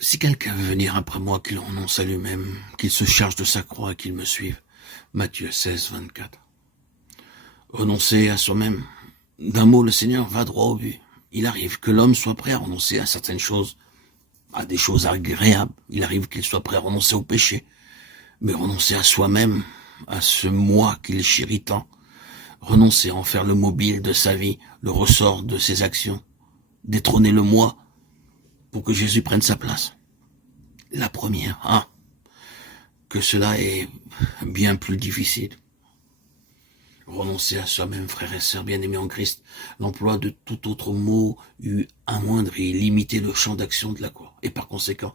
Si quelqu'un veut venir après moi, qu'il renonce à lui-même, qu'il se charge de sa croix et qu'il me suive. Matthieu 16, 24. Renoncer à soi-même. D'un mot, le Seigneur va droit au but. Il arrive que l'homme soit prêt à renoncer à certaines choses, à des choses agréables. Il arrive qu'il soit prêt à renoncer au péché. Mais renoncer à soi-même, à ce moi qu'il chérit tant, renoncer à en faire le mobile de sa vie, le ressort de ses actions, détrôner le moi pour que Jésus prenne sa place. La première, que cela est bien plus difficile. Renoncer à soi-même, frères et sœurs bien-aimés en Christ, l'emploi de tout autre mot eût amoindri, limité le champ d'action de la croix, et par conséquent,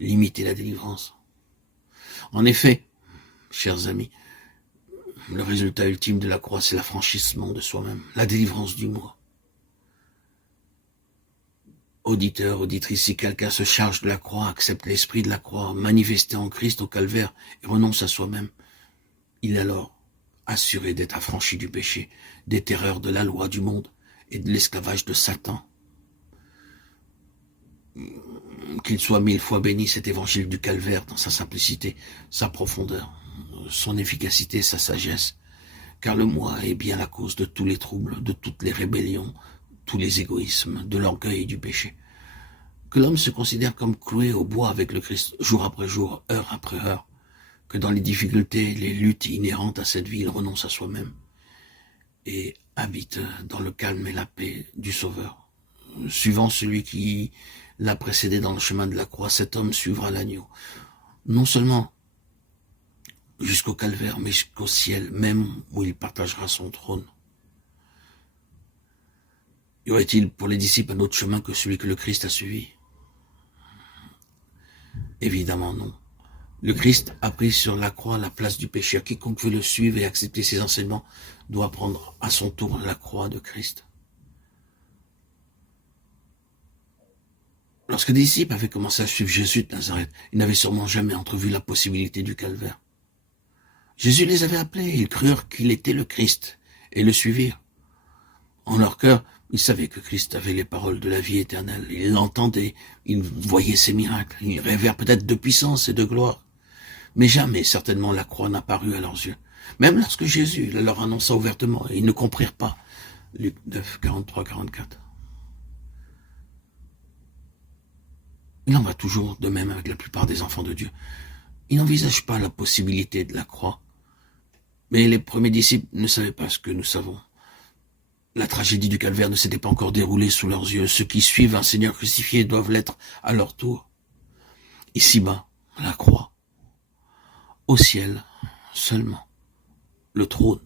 limiter la délivrance. En effet, chers amis, le résultat ultime de la croix, c'est l'affranchissement de soi-même, la délivrance du moi. Auditeur, auditrice, si quelqu'un se charge de la croix, accepte l'esprit de la croix, manifesté en Christ au calvaire, et renonce à soi-même, il est alors assuré d'être affranchi du péché, des terreurs de la loi du monde et de l'esclavage de Satan. Qu'il soit 1000 fois béni, cet évangile du calvaire, dans sa simplicité, sa profondeur, son efficacité, sa sagesse, car le moi est bien la cause de tous les troubles, de toutes les rébellions, tous les égoïsmes, de l'orgueil et du péché. Que l'homme se considère comme cloué au bois avec le Christ, jour après jour, heure après heure, que dans les difficultés, les luttes inhérentes à cette vie, il renonce à soi-même et habite dans le calme et la paix du Sauveur. Suivant celui qui l'a précédé dans le chemin de la croix, cet homme suivra l'agneau. Non seulement jusqu'au calvaire, mais jusqu'au ciel, même où il partagera son trône. Y aurait-il pour les disciples un autre chemin que celui que le Christ a suivi? Évidemment non. Le Christ a pris sur la croix la place du pécheur. Quiconque veut le suivre et accepter ses enseignements doit prendre à son tour la croix de Christ. Lorsque les disciples avaient commencé à suivre Jésus de Nazareth, ils n'avaient sûrement jamais entrevu la possibilité du calvaire. Jésus les avait appelés, ils crurent qu'il était le Christ et le suivirent. En leur cœur, ils savaient que Christ avait les paroles de la vie éternelle. Ils l'entendaient, ils voyaient ses miracles, ils rêvèrent peut-être de puissance et de gloire. Mais jamais, certainement, la croix n'a paru à leurs yeux. Même lorsque Jésus leur annonça ouvertement, ils ne comprirent pas. Luc 9, 43, 44. Il en va toujours de même avec la plupart des enfants de Dieu. Ils n'envisagent pas la possibilité de la croix. Mais les premiers disciples ne savaient pas ce que nous savons. La tragédie du calvaire ne s'était pas encore déroulée sous leurs yeux. Ceux qui suivent un Seigneur crucifié doivent l'être à leur tour. Ici-bas, la croix. Au ciel, seulement, le trône.